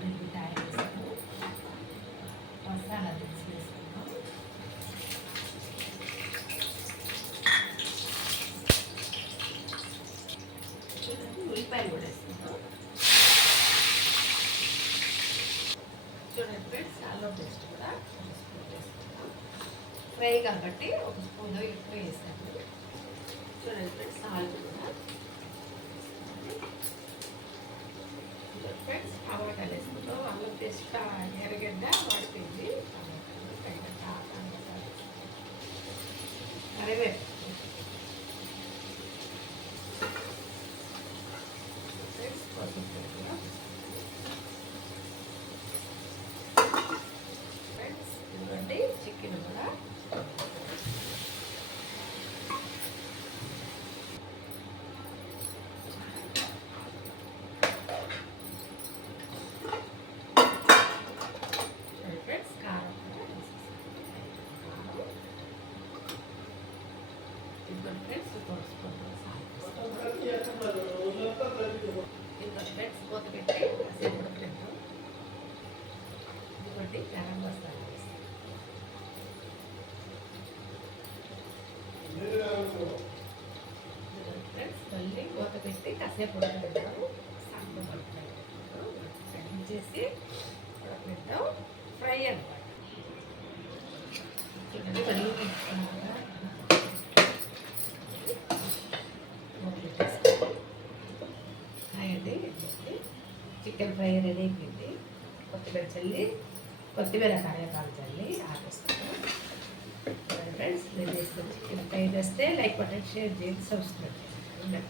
Little bit oil వేసాము. మసాలా దినుసు వేసుకున్నాం. ఉల్లిపాయలు కూడా వేసుకున్నాం. చూడండి ఫ్రెండ్స్, అల్లం పేస్ట్ కూడా ఒక స్పూన్ వేసుకున్నాం. ఫ్రై కాబట్టి ఒక స్పూన్ ఎక్కువ వేసాము. చూడండి ఫ్రెండ్స్, సాల్ట్ కూడా. ఫ్రెండ్స్, టమాటాలు వేసుకుంటాం. అల్లం పేస్ట్ ఎర్రగడ్డ వాడిపోయింది. టమాటాలు కరివేపు. ఫ్రెండ్స్, కొత్తిమీర కూడా. ఫ్రెండ్స్, ఇదిగోండి చికెన్ కూడా. ఫ్రెండ్స్, మూత పెట్టి కాసేపు ఉడకనిద్దాం. ఇదిగోండి గరం మసాలా వేస్తాం. ఫ్రెండ్స్, మళ్ళీ మూత పెట్టి కాసేపు ఉడకనిద్దాం. సాంబార్ తగ్గించేసి ఉడకనిద్దాం. ఫ్రై అనమాట. చూడండి, మళ్ళీ చికెన్ ఫ్రై రెడీ అయిపోయింది. కొత్తిమీర చల్లి, కొత్తిమీర కరివేపాకు చల్లి ఆపేస్తాను. ఫ్రెండ్స్, నేను చేసుకొని చికెన్ ఫ్రై చేస్తే లైక్ బటన్, షేర్ చేయండి, సబ్స్క్రైబ్ చేయండి.